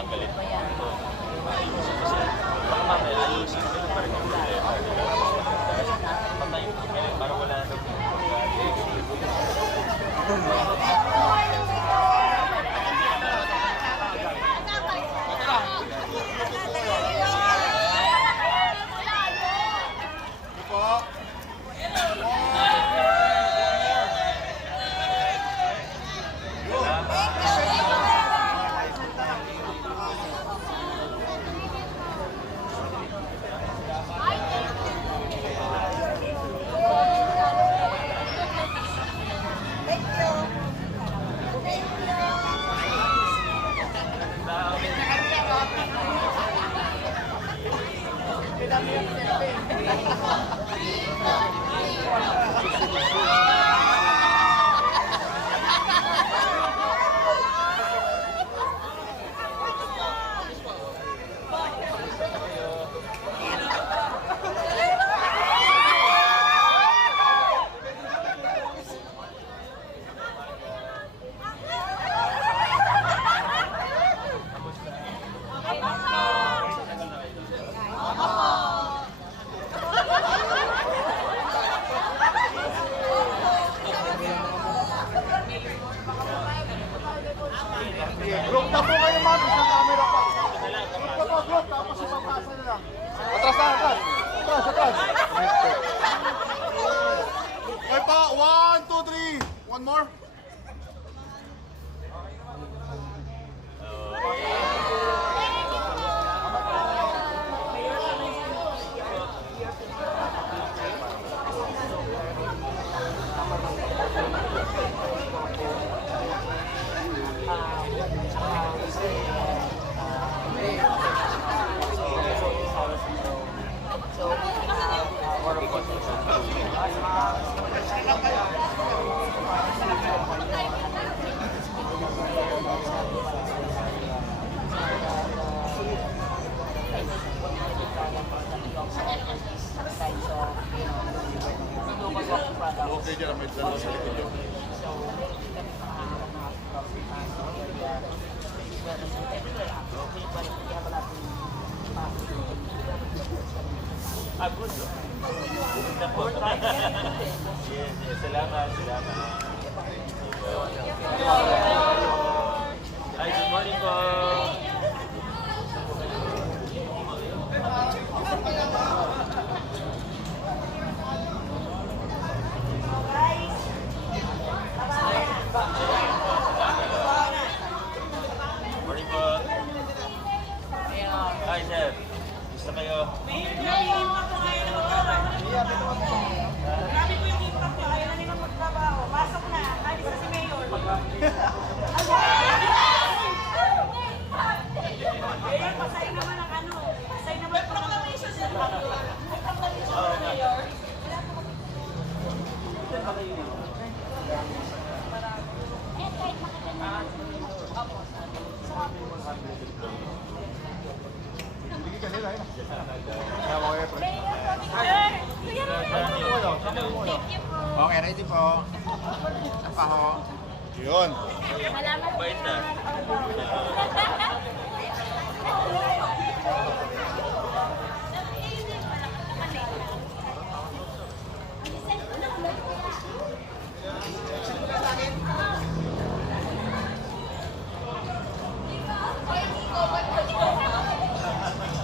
Ángeles. Okay dyan, may dalawa sa likod yun. Yes, yes. Salamat, salamat. Hi, good morning po. Morning po. Hi, sir. Gusto kayo? Grabe po yung impact nyo. Ayaw na nilang magtrabaho. Pasok na. Alis na si Mayor. Mayor, pasay naman ang ano. Pasay naman po ng proclamation siya. May proclamation si Mayor. Okay, ready po. Pa ho. Yun. Bait na.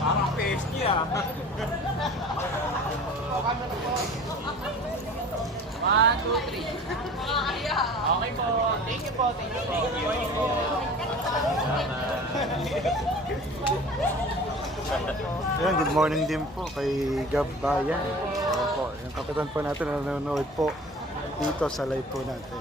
Parang PSG ah. One, two, three. Okay po. Thank you po. Thank you po. Good morning po. Ayan, good morning din po kay Gab Bayan. Ayan po, yung kapitan po natin na nanonood po dito sa live po natin.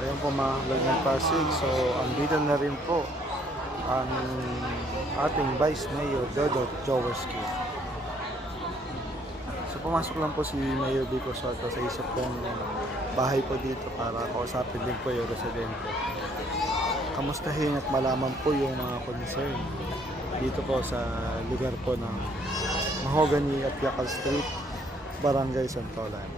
Ayan po mga ng Pasig. So, andito na rin po ang ating Vice Mayor Dodo Jaworski. So, pumasok lang po si Mayor Vico Soto sa isa pong bahay po dito para kausapin din po yung residente. Kamustahin at malaman po yung mga concern dito po sa lugar po ng Mahogany at Yakal Street, Barangay Santolan.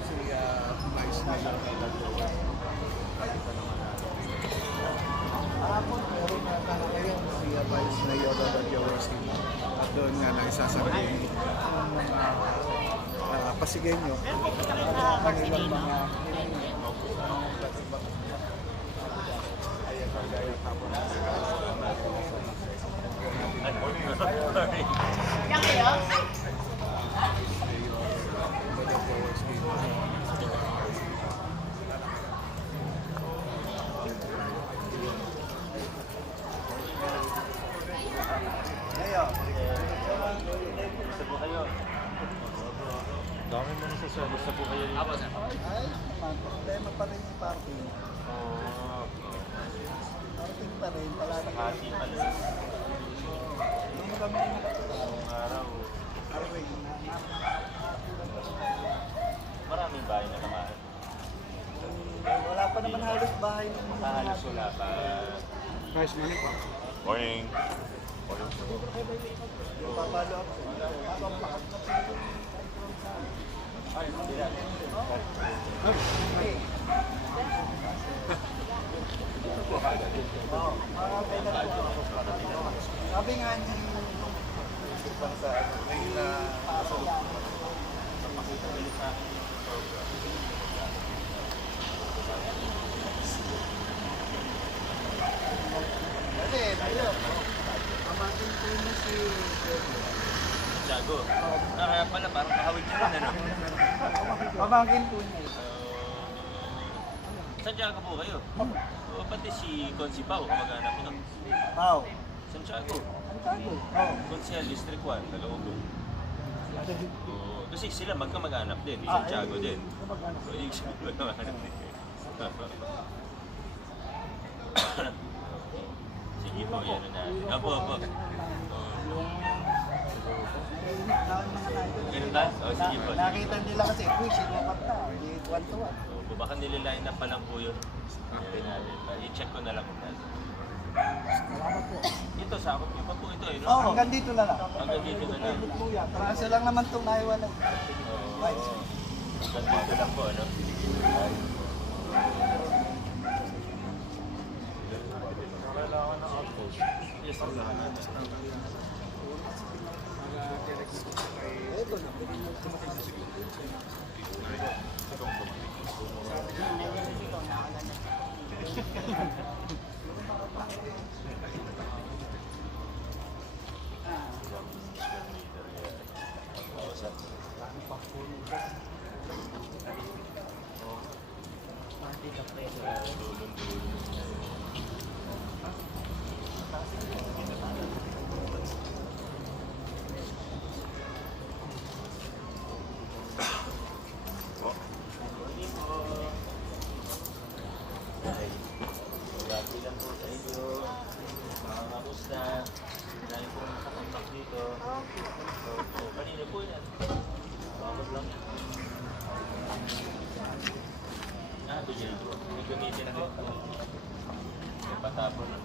Si uh, Vice Mayor Hapon, meron na tayo ngayon si uh, Vice Mayor Robert Jaworski. Nga na isasabi yung mga uh, Pasigenyo, kanilang mga Ayan, pa rin yung parking. Oo. Parking pa rin, wala na Hati pala. Nung kami nakatira, Ang araw. Arwing, na Maraming bahay na naman. Wala pa naman halos bahay ng mga Halos wala pa. Guys, mali pa. Morning. Papalo ako. Habang lahat na na ako. Sabi nga ni isipang sa ano, may na Kasi, ayun. Pamangkin ko si Tiago. Ah, kaya pala, parang kahawig nyo rin, ano? Pamangkin ko niya. Santiago po kayo? O, pati si Consi Pao, kamag-anak nyo. Pao. Santiago. Ang tago? Oo. Consel District 1, Caloocan. Oo, kasi sila magkamag-anak din, ni Ah, Santiago eh, din. So, yung siya magkamag-anak din. Sige po, yan na natin. Apo. Oo. Ganun ba? O, sige po. Nakita nila kasi, uy, sino ka pa? Hindi, tuwan-tuwan. So, baka nililine up pa lang po yun. Natin. I-check ko na lang kung nasa. Salamat po. Ito, sakop niyo pa po ito eh, no? Oo, hanggang dito na lang. Hanggang dito na lang. Kuya, lang naman itong naiwanan. Oo. Hanggang dito lang po, ano? Yes, Lagi lang po sa inyo. Mga kamusta? Dahil po nakakontak dito. So, so, kanina po yan. Bawag lang. Ah, bigyan ko. May gamitin ako. May patapon na.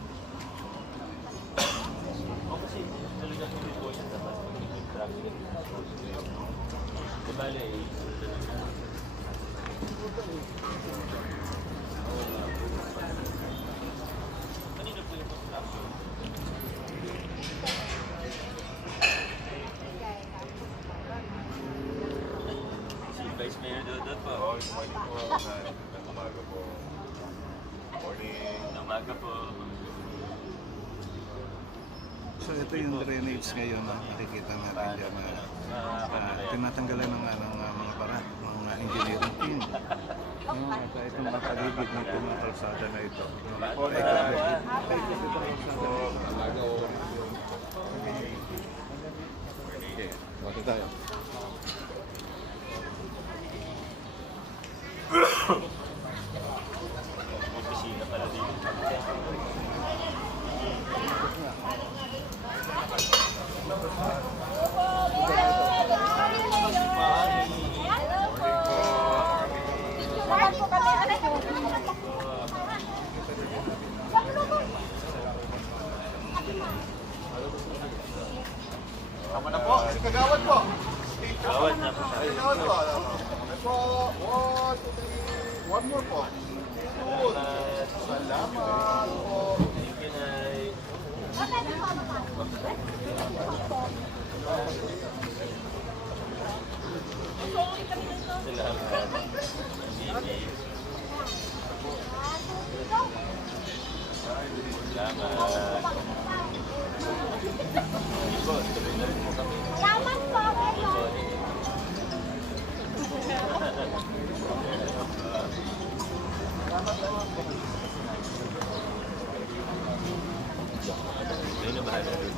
O kasi talaga po po yan dapat mag-keep track din. Di bale, eh, kanina po yung construction. Si Vice Mayor Dodot po. Oh, good morning po. Magandang umaga po. Morning. Umaga po. So ito yung drainage ngayon na nakikita natin dyan na Ah, ah, tinatanggalan ng, ano, ng mga bara, mga engineering team. Ito mga paligid ng itong mga kalsada na ito. Paano Ay, na lang grabe. po, Salamat. Salamat. Salamat po. Kayo na bahala rin.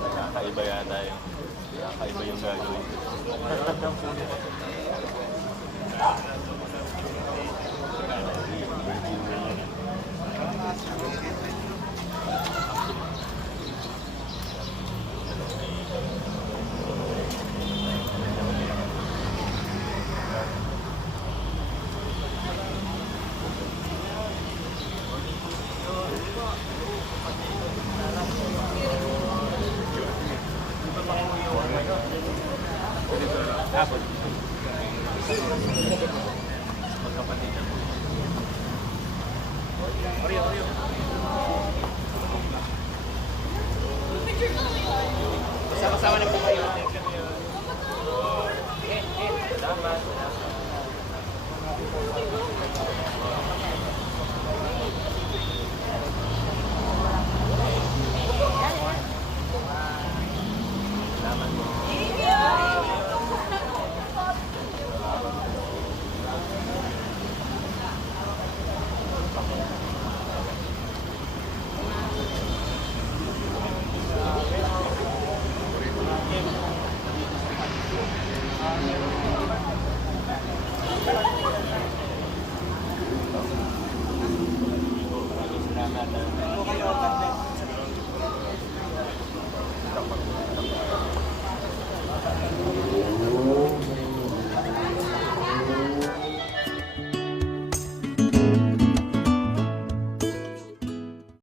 Nakakaiba yata yung nakakaiba yung gagawin. Thank you.